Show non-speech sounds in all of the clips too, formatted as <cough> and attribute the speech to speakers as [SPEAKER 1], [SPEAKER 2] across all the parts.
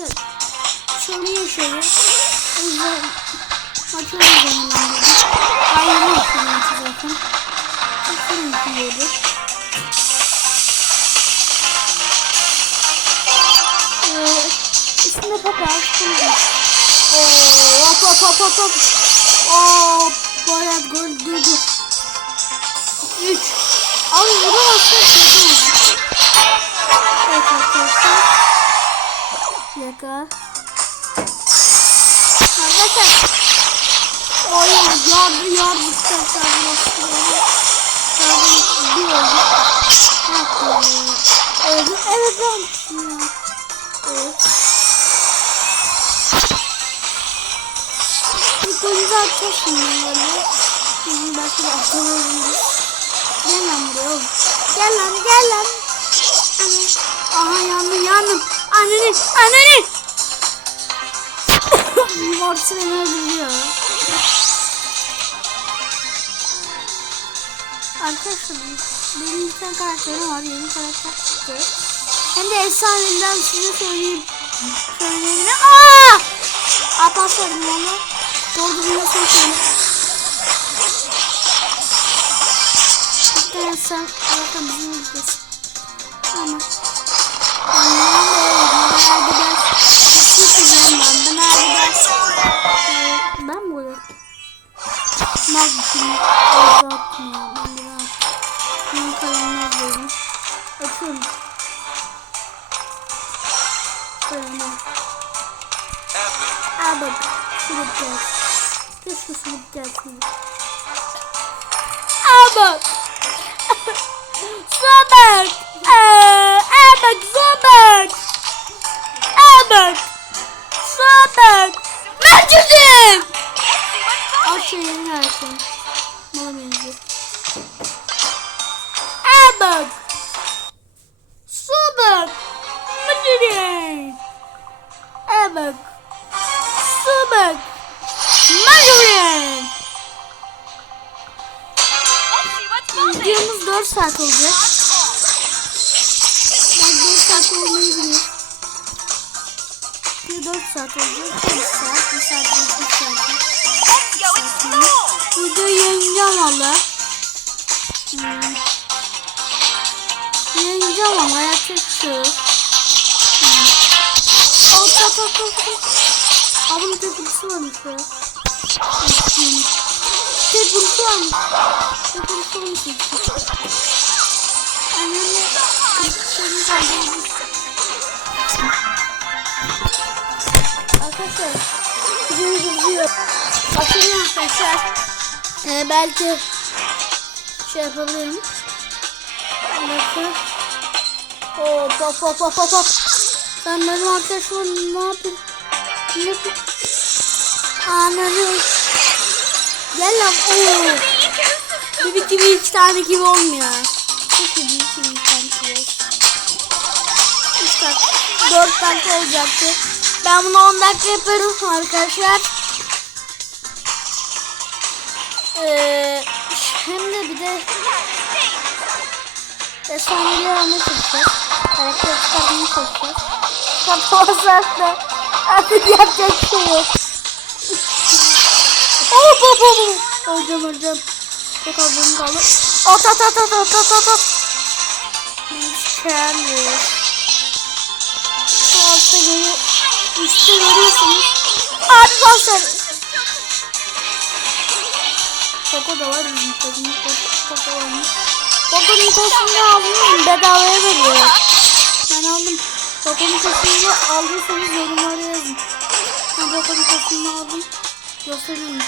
[SPEAKER 1] arkadaşlar sorun yaşıyor. O yüzden maç oynayacağım ben dedim. Ayrı yapıyorum maçı zaten. Çok sorun yapıyordu. Ee, üstünde papa. Oo, hop hop hop hop hop. Oo, bayağı gol durdu. 3. Abi vuramazsan şey yapamazsın. Evet arkadaşlar. Dakika. Arkadaşlar. Oy yardı yardı istersen. Yardı bir oldu. Ha, e, Evet ben. Evet. Oyuncu atacağız şimdi böyle. Şimdi belki de atılırız. Gel lan buraya oğlum. Gel lan gel lan. Aha yandım yandım. Anneni anneni. Morsi beni öldürüyor. Arkadaşlar benim bir tane karakterim var. Yeni karakter çıktı. Hem de efsaneden size söyleyeyim. Söyleyeyim. Aaa! Apaslarım onu. Doğru söyleyeyim. Hatta sen zaten bizim ülkesi. Ama. Aa bak. Sürüp gel. Keşke sürüp gelsin. Aa bak. Zobak. Aa bak Zobak. Aa bak. Zobak. Merkezim. Al şeyini versin. Bana benziyor. Aa bak. Zobak. Merkezim. Aa bak. Zobak. Merkezim. Videomuz 4 saat olacak. Ben 4 saat olmayı biliyorum. Video 4 saat olacak. 1 saat, 1 saat, 1 saat. Videoyu yayınlayacağım valla. Hmm. Yayınlayacağım ama yapacak bir şey yok. Hmm. Oh, tak, tak, tak, Aa, bunun tek burası varmış ya. Hmm. Tek burası varmış. Tek burası varmış. Annemle kırıklarını kaldırmış. Arkadaşlar videoyu izliyor. Başlayalım arkadaşlar. Ee, belki şey yapabilirim. Bakın. Hop hop hop hop hop. Ben benim arkadaşım ne yapayım? Anladım. Gel lan. Oo. Bir gibi iki tane gibi olmuyor. Çok iyi bir iki bir tane gibi. Üç dakika. Dört dakika olacaktı. Ben bunu 10 dakika yaparım arkadaşlar. Ee, hem de bir de efsaneleri almaya çalışacağız. Karakter çıkartmaya çalışacağız. Kapamazsak da artık yapacak şey yok. Hop hop hop. Öleceğim öleceğim. Çok az canım kaldı. At at at at at at at at. Mükemmel. Şu altta görüyor. Üstte görüyorsunuz. Abi basar. Koko da var bizim takımda. Koko varmış. Koko'nun kostümünü aldım. Bedavaya veriyor. Ben aldım. Koko'nun kostümünü aldıysanız yorumlara yazın. Ben Koko'nun kostümünü aldım. Göstereyim.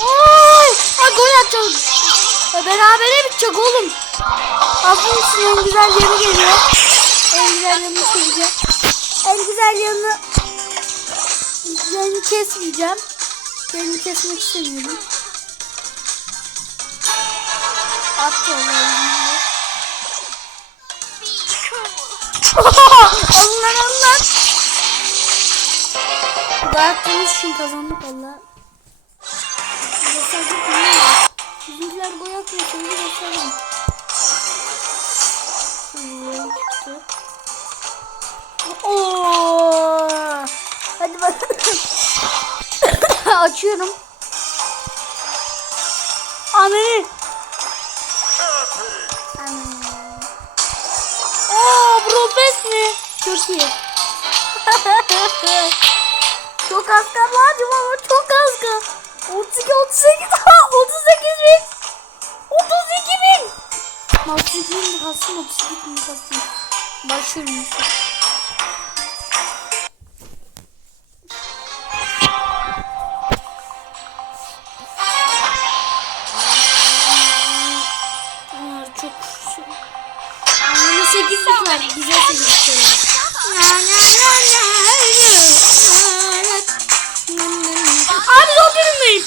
[SPEAKER 1] Oy! Ha gol atacağız. Ya berabere bitecek oğlum. Aslında en güzel yanı geliyor. En güzel yanını söyleyeceğim. En güzel yanını yanını kesmeyeceğim. Yanını kesmek istemiyorum. Onu. Alın lan alın için kazandık valla. Gösterdik mi? Bizimkiler gol atmıyor. Şimdi gösterelim. Şöyle çıktı. Oo! <laughs> Açıyorum. Çok az kaldı hadi baba çok az kaldı. 32 38 ha 38 bin. 32 bin. 32 bin kalsın 32 bin kalsın. Başlıyorum. Çok şey. Annemin 8 var. Bize 8 söylüyor. Abi durumdayım.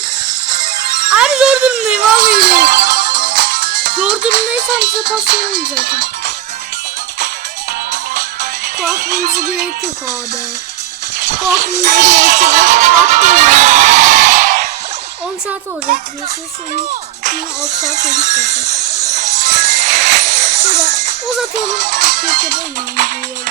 [SPEAKER 1] Abi zor durumdayım vallahi. de. Zor durumdaysam size pas veririm zaten. Korkmanıza gerek yok abi. Korkmanıza gerek yok. Attım ya. 10 saat olacak biliyorsunuz. Sonra yine 6 saat olmuş zaten. Şöyle uzatalım. Geçelim yani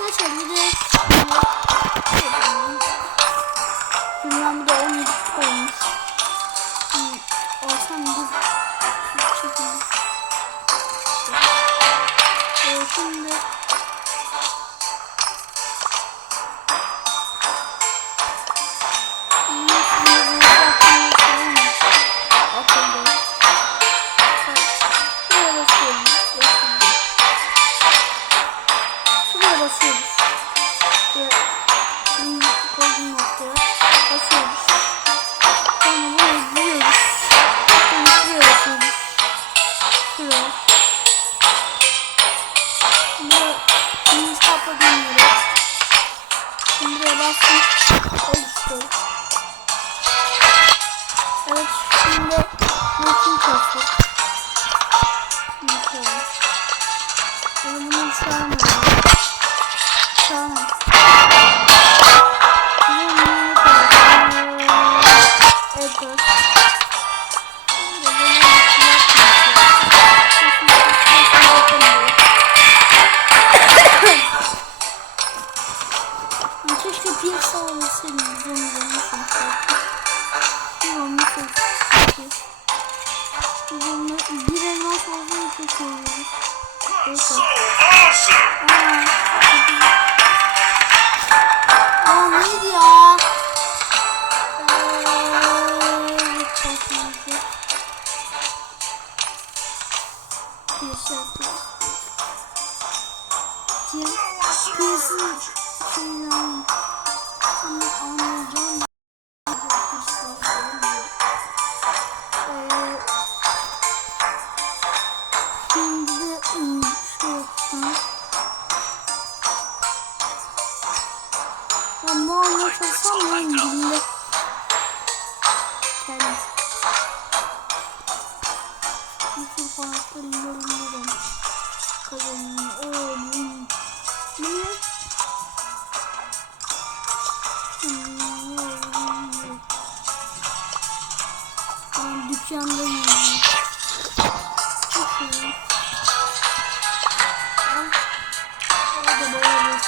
[SPEAKER 1] arkadaşlar bir de Bilmem bir de 17 olmuş. Olsam. Ee, şimdi Resim çektik. Şimdi şöyle. Şimdi bunu çıkarmıyorum. Anlayacağım. Eee, Şimdi de ım, şu yapsam. Ben bu anlatırsam ben dinle. Kendim. Bütün farkları yorumlarım. Kazanım. Oo, bu. Ne?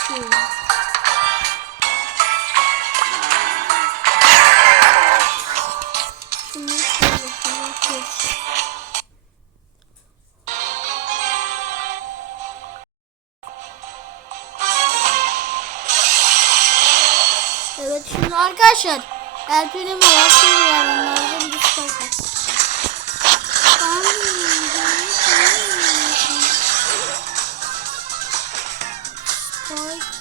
[SPEAKER 1] Şöyle. Evet şimdi arkadaşlar Ertuğrul'un var şimdi var onlardan bir Bye.